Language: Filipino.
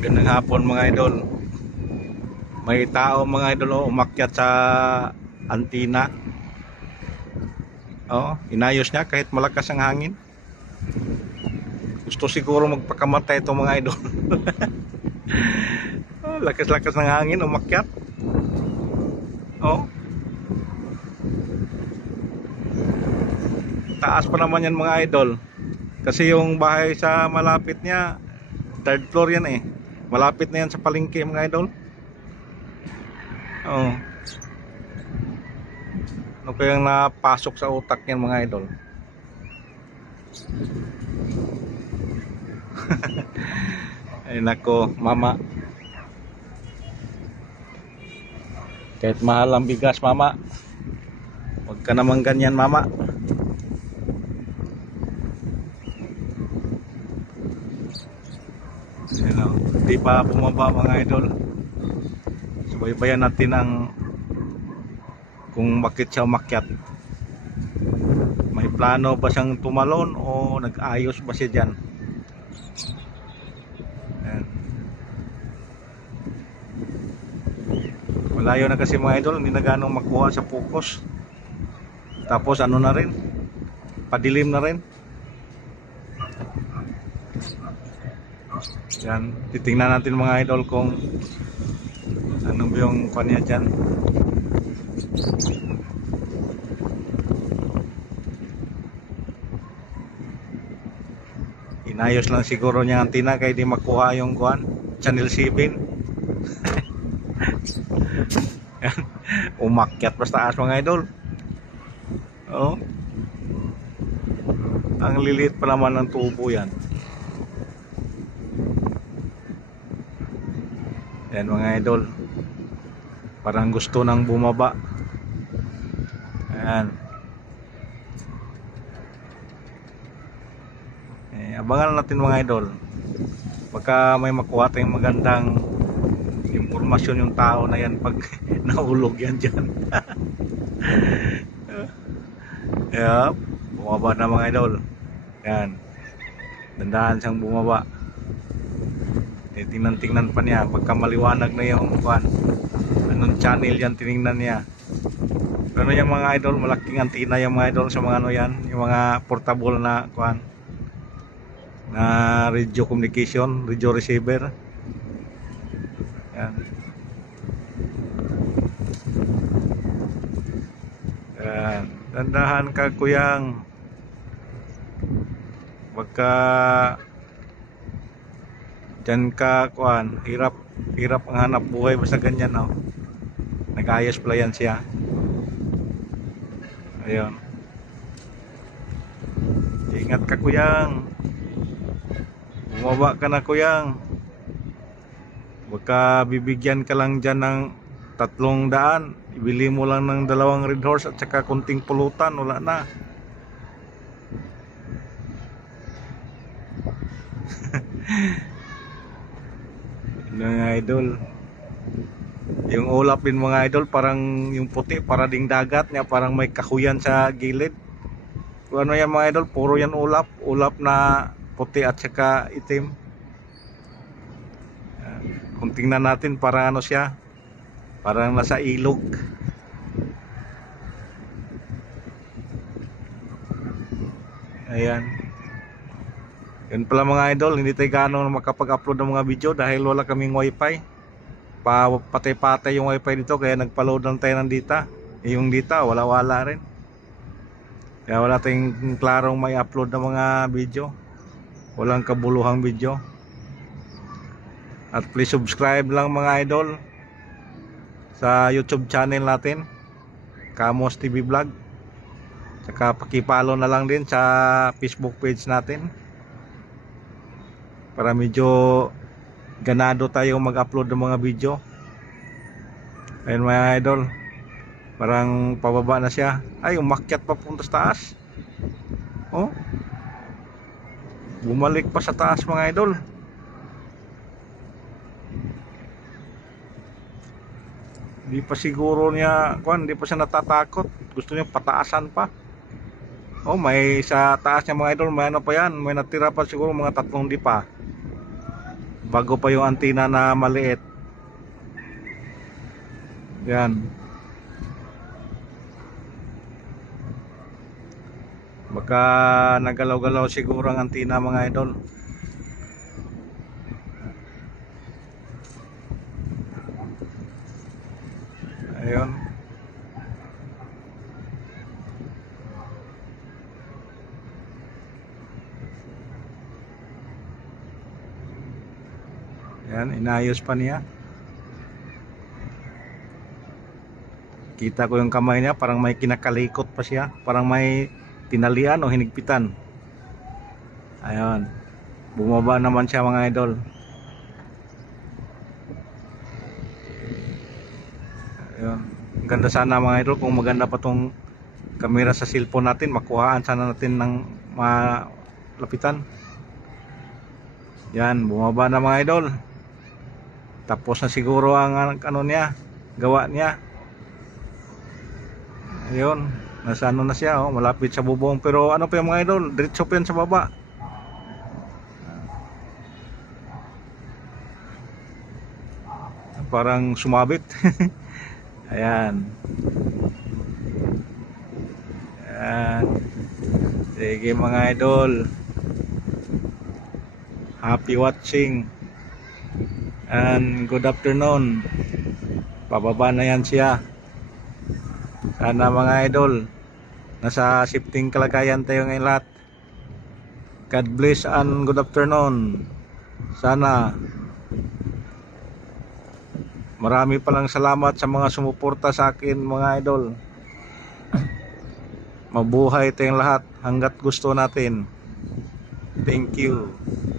Gandang hapon mga idol. May tao mga idol umakyat sa antina. Inayos niya kahit malakas ang hangin. Gusto siguro magpakamatay itong mga idol. Lakas-lakas ng hangin umakyat. Oh, taas pa naman yan mga idol. Kasi yung bahay sa malapit niya, third floor yan eh. Malapit na yan sa palengke mga idol. Oh. Ano kayang napasok sa utak niyan mga idol? Ay nako, mama. Kahit mahal ang bigas, mama. Huwag ka naman ganyan, mama. Di pa bumaba mga idol. Subaybayan natin ang kung bakit siya umakyat. May plano ba siyang tumalon o nag-ayos ba siya dyan? Ayan. Malayo na kasi mga idol, hindi na ganong makuha sa focus. Tapos ano na rin, padilim na rin. Yan, titingnan natin mga idol kung ano ba yung kanya dyan. Inayos lang siguro niya ang antina kaya di makuha yung kuhan, channel 7. Umakyat pa sa taas mga idol. Oh, ang lilit pa naman ng tubo yan. Yan mga idol, parang gusto nang bumaba. Ayan. Abangan natin mga idol. Baka may makuha tayong magandang impormasyon yung tao na yan pag nahulog yan dyan. Yep, bumaba na mga idol. Yan, dandahan siyang bumaba. Tingnan-tingnan pa niya pagka maliwanag na yung kuhan, anong channel yan tinignan niya. Ano yung mga idol, malaking antina yung mga idol sa mga ano yan, yung mga portable na kuhan, na radio communication, radio receiver. Yan. Yan. Dandahan ka kuyang, baka dyan ka kuhan, hirap ang hanap buhay basta ganyan. Nag-ayos pala yan siya. Ayun, ingat ka kuyang, bumaba ka na kuyang. Baka bibigyan ka lang dyan ng 300, ibili mo lang ng 2 Red Horse at saka kunting pulutan, wala na. Mga idol, yung ulap din mga idol, parang yung puti para ding dagat niya, parang may kahuyan sa gilid. Kung ano yan mga idol, puro yan ulap na puti at saka itim. Kung tingnan natin, parang ano siya, parang nasa ilog. Ayan. Yun pala mga idol, hindi tayo gano'ng makapag-upload ng mga video dahil wala kaming wifi. Patay-patay yung wifi dito kaya nagpa-load lang tayo ng data. Yung data wala-wala rin. Kaya wala tayong klarong may upload ng mga video. Walang kabuluhang video. At please subscribe lang mga idol sa YouTube channel natin, Kamos TV Vlog. Saka pakipollow na lang din sa Facebook page natin para medyo ganado tayo mag-upload ng mga video. Ayun mga idol, parang pababa na siya. Ay, umakyat pa punta sa taas. Oh, bumalik pa sa taas mga idol. Hindi pa siguro niya, hindi pa siya natatakot. Gusto niya pataasan pa. Oh, may sa taas niya mga idol, may ano pa yan, may natira pa siguro mga 3 dipa. bago pa yung antina na maliit. Yan. Baka nagalaw-galaw siguro ang antina mga idol. Ayun. Yan, inayos pa niya. Kita ko yung kamay niya, parang may kinakalikot pa siya, parang may tinalian o hinigpitan. Ayun. Bumaba naman siya mga idol. Ayun. Ang ganda sana mga idol kung maganda pa tong kamera sa cellphone natin, makuhaan sana natin ng malapitan. Yan, bumaba na mga idol. Tapos na siguro ang ano niya, gawa niya. Ayun, nasa ano na siya, oh, malapit sa bubong. Pero ano pa yung mga idol, diretso pa yan sa baba. Parang sumabit. Ayan. Ayan. Sige mga idol, happy watching and good afternoon. Pababa na yan siya. Sana mga idol, nasa shifting kalagayan tayo ngayon lahat. God bless and good afternoon. Sana marami palang salamat sa mga sumuporta sa akin mga idol. Mabuhay tayong lahat hanggat gusto natin. Thank you.